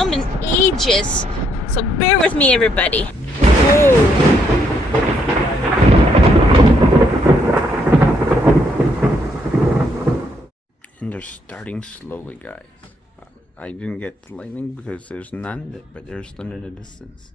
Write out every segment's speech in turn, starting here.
filmed in ages. So bear with me, everybody. Whoa. And they're starting slowly, guys. I didn't get the lightning because there's none, but there's thunder in the distance.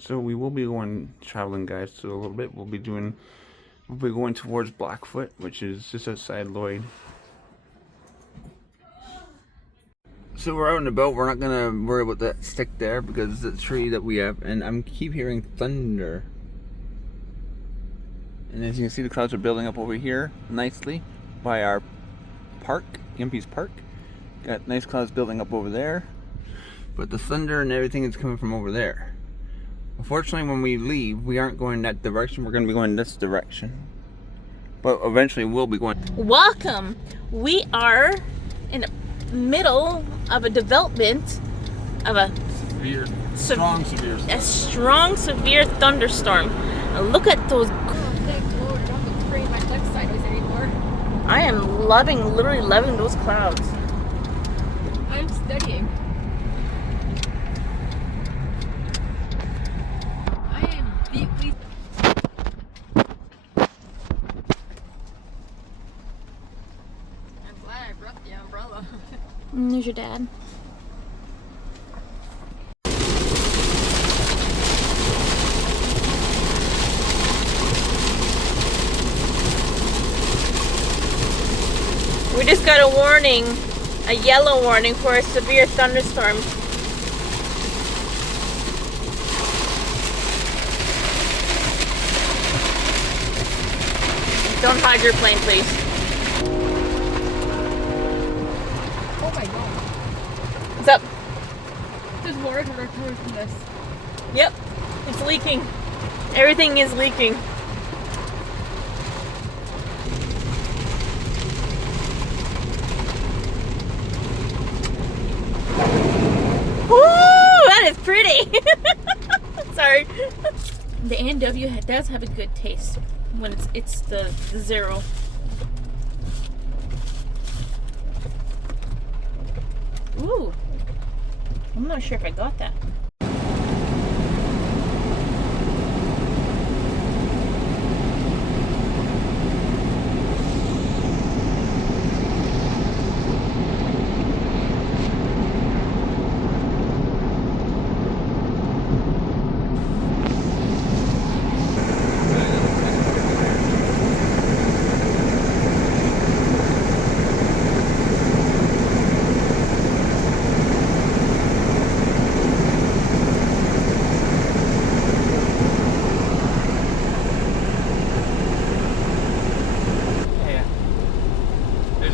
So we will be going traveling, guys, so a little bit. We'll be going towards Blackfoot, which is just outside Lloyd. So we're out and about. We're not gonna worry about that stick there because it's the tree that we have, and I keep hearing thunder. And as you can see, the clouds are building up over here nicely by our park, Gimpy's Park. Got nice clouds building up over there, but the thunder and everything is coming from over there. Unfortunately, when we leave, we aren't going that direction. We're going to be going this direction. But eventually, we'll be going. Welcome. We are in the middle of a development of a strong, severe thunderstorm. And look at those. I am literally loving those clouds. I'm studying. There's your dad. We just got a warning, a yellow warning for a severe thunderstorm. Don't hide your plane, please. Oh my god. What's up? There's water coming from this. Yep, it's leaking. Everything is leaking. Woo! That is pretty. Sorry. The A&W does have a good taste when it's the zero. Ooh. I'm not sure if I got that.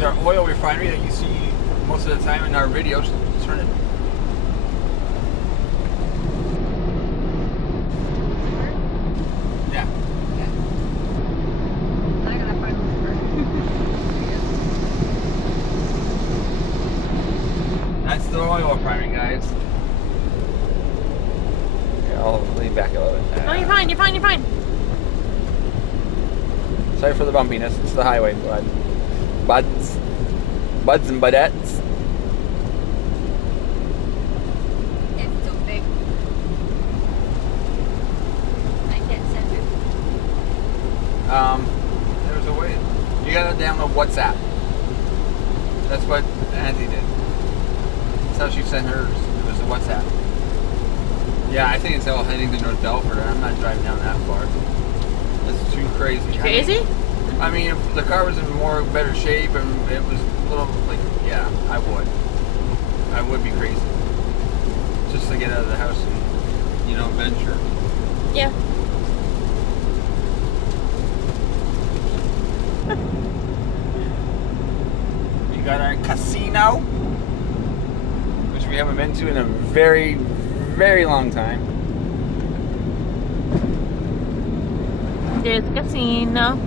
Our oil refinery that you see most of the time in our videos. Turn it. Yeah. I gotta find That's the oil refinery, guys. Okay, I'll lean back a little bit. No, you're fine, you're fine, you're fine. Sorry for the bumpiness. It's the highway, bud. Buds and budettes. It's too big. I can't send it. There's a way. You gotta download WhatsApp. That's what Auntie did. That's how she sent hers. It was a WhatsApp. Yeah, I think it's all heading to North Belford. I'm not driving down that far. That's too crazy. Crazy? I mean, if the car was in better shape and it was a little, like, yeah, I would be crazy. Just to get out of the house and, you know, venture. Yeah. We got our casino, which we haven't been to in a very, very long time. There's a casino.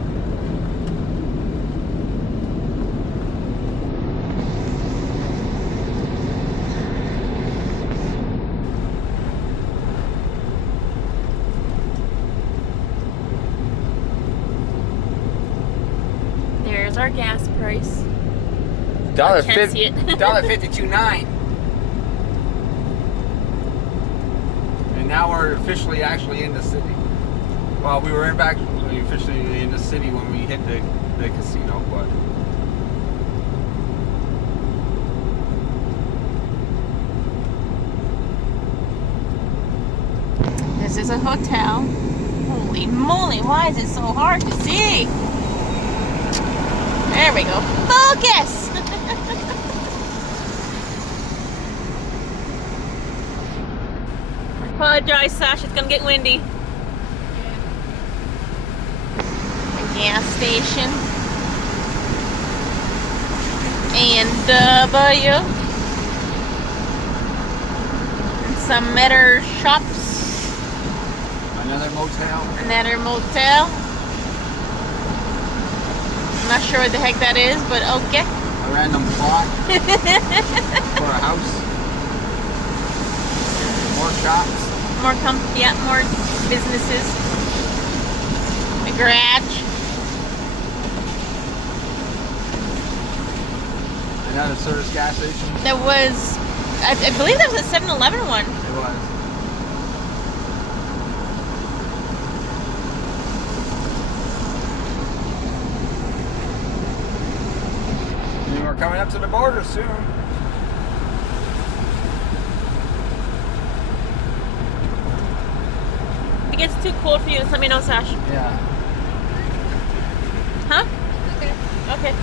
There's our gas price. $1.50 Can't see it. $1.52.9. And now we're officially actually in the city. Well, we were actually officially in the city when we hit the casino, but This is a hotel. Holy moly, why is it so hard to see? There we go. Focus! I apologize, Sash. It's gonna get windy. A gas station. A&W. And some better shops. another motel. Another motel. I'm not sure what the heck that is, but okay. A random plot for a house. More shops. More businesses. A garage. Another service gas station. There was, I believe that was a 7-Eleven one. It was. And we're coming up to the border soon. If it gets too cold for you, just let me know, Sash. Yeah. Huh? Okay. Okay.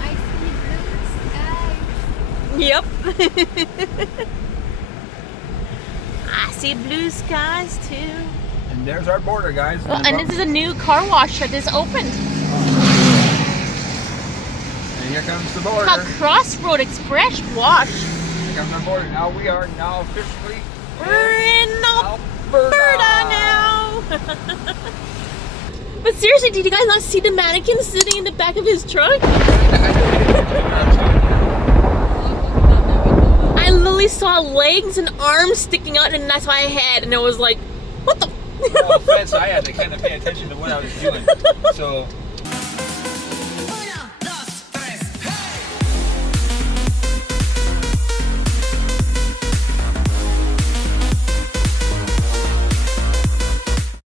I see blue skies. Yep. I see blue skies too. And there's our border, guys. Oh, and this is a new car wash that just opened. And here comes the It's border. called Crossroad Express Wash. Here comes our border. Now we are now officially We're in Alberta. Alberta now. But seriously, did you guys not see the mannequin sitting in the back of his truck? I literally saw legs and arms sticking out, and that's why I had, and it was like, what the? No offense, I had to kind of pay attention to what I was doing. So